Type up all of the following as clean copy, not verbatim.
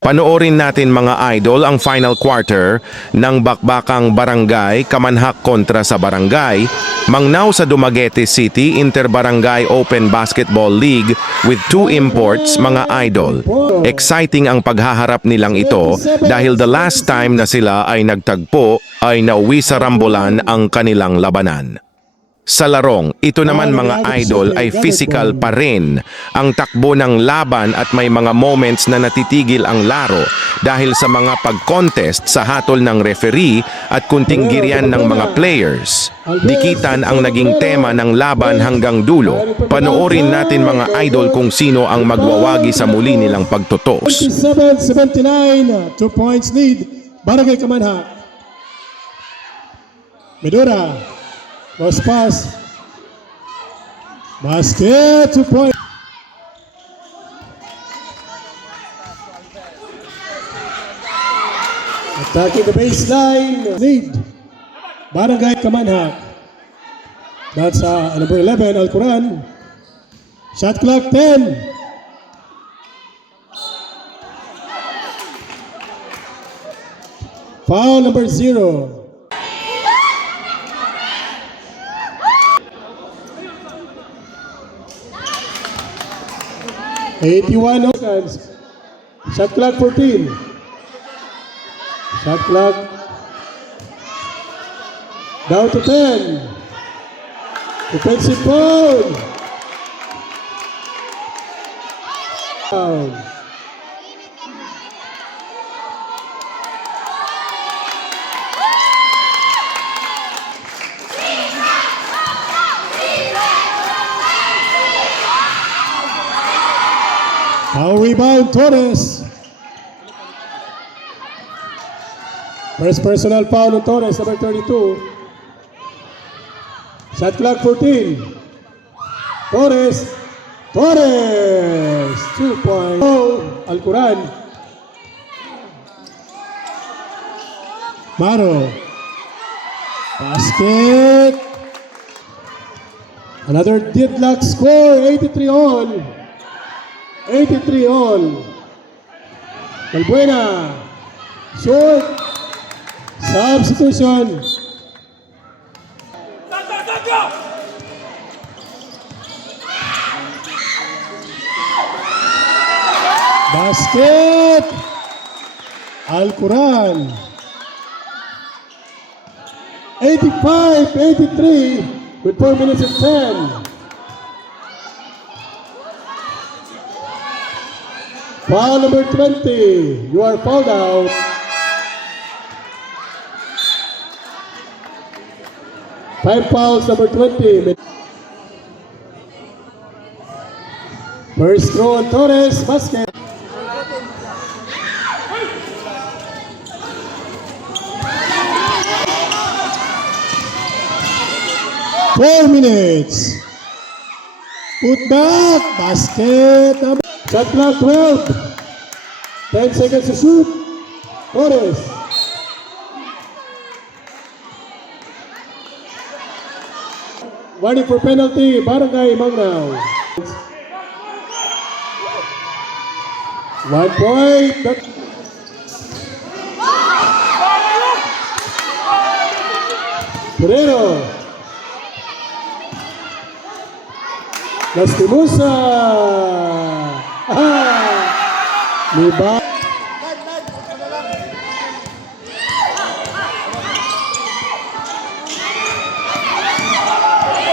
Panoorin natin mga idol ang final quarter ng bakbakang Barangay Kamanhak kontra sa Barangay Mangnaw sa Dumaguete City Interbarangay Open Basketball League with 2 imports mga idol. Exciting ang paghaharap nilang ito dahil the last time na sila ay nagtagpo ay nauwi sa rambulan ang kanilang labanan. Sa larong, ito naman mga idol ay physical pa rin ang takbo ng laban at may mga moments na natitigil ang laro dahil sa mga pag-contest sa hatol ng referee at kunting giryan ng mga players. Dikitan ang naging tema ng laban hanggang dulo. Panoorin natin mga idol kung sino ang magwawagi sa muli nilang pagtutos. 27-79, 2 points lead, Barangay Kamanhak. Medura. Was pass. Basket, 2 points. Attacking the baseline. Lead. Barangay Kamanhak. That's number 11, Al-Quran. Shot clock 10. Foul number 0. seconds. Shot clock 14. Shot clock down to 10. Defensive foul. Foul. Now rebound, Torres. First personal foul on Torres, number 32. Shot clock 14. Torres. 2 points. Al-Quran. Maro. Basket. Another deadlock score, 83 all. 83 all. Balbuena. Short. Substitution. Basket. Al-Quran. 85-83 with 4 minutes and 10. Foul number 20. You are fouled out. Five fouls, number 20. First throw on Torres. Basket. Four minutes. Put back. Basket. Shot clock 12. 10 seconds to shoot. Torres. Warning for penalty. Barangay Mangnaw. 1 point. Torero. Lastimosa. Liba.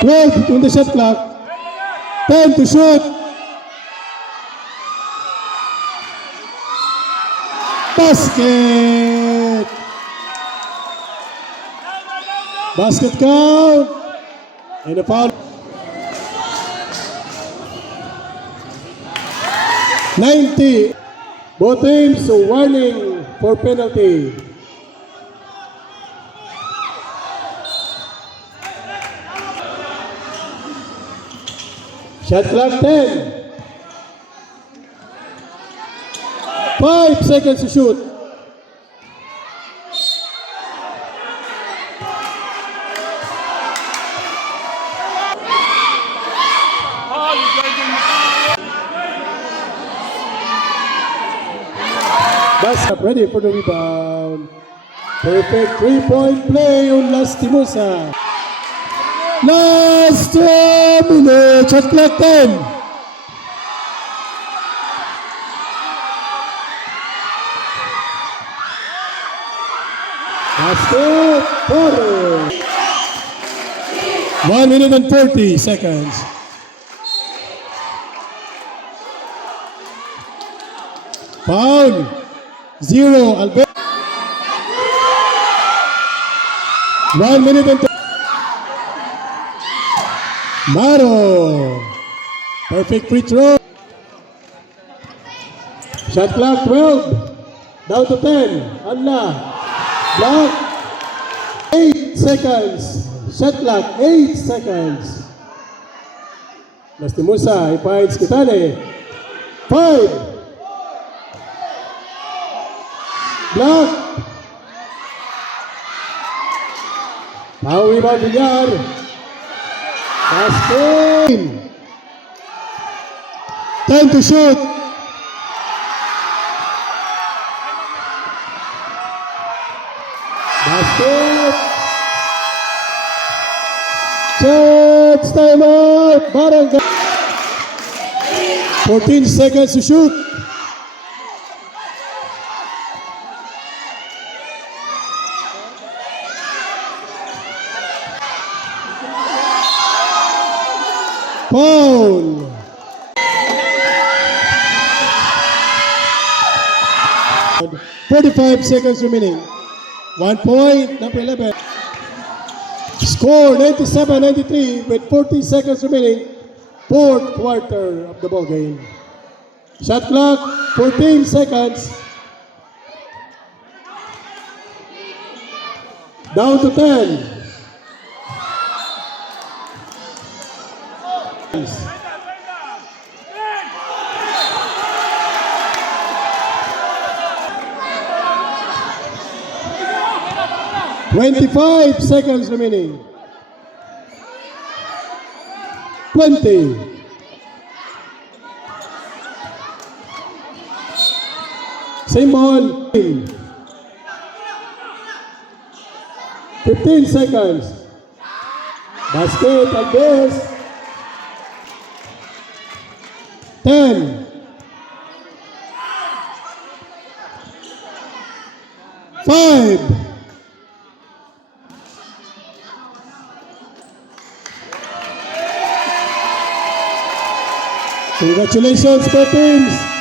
12 on the shot clock. 10 to shoot. Basket. Basket count. And a foul. 90. Both teams warning for penalty. Shot clock 10. 5 seconds to shoot. That's ready for the rebound. Perfect 3-point play on Lastimosa. Last 2 minutes, shot clock 10. Basket, Torres. 1 minute and 40 seconds. Foul. 0, Albert. 1 minute and Maro. Perfect free throw. Shot clock 12. Down to 10. Anla. Block. 8 seconds. Shot clock 8 seconds. Lastimosa. He finds Kitale. 5. Block. Now rebound Villar. Basket. Time to shoot. Basket. Shots. Time out. Barangay. 14 seconds to shoot. Foul. And 45 seconds remaining. 1 point, number 11. Score 97-93 with 40 seconds remaining. Fourth quarter of the ball game. Shot clock 14 seconds. Down to 10. 25 seconds remaining. 20. Same ball. 15 seconds. Basket at this. 10. 5. Congratulations, both teams.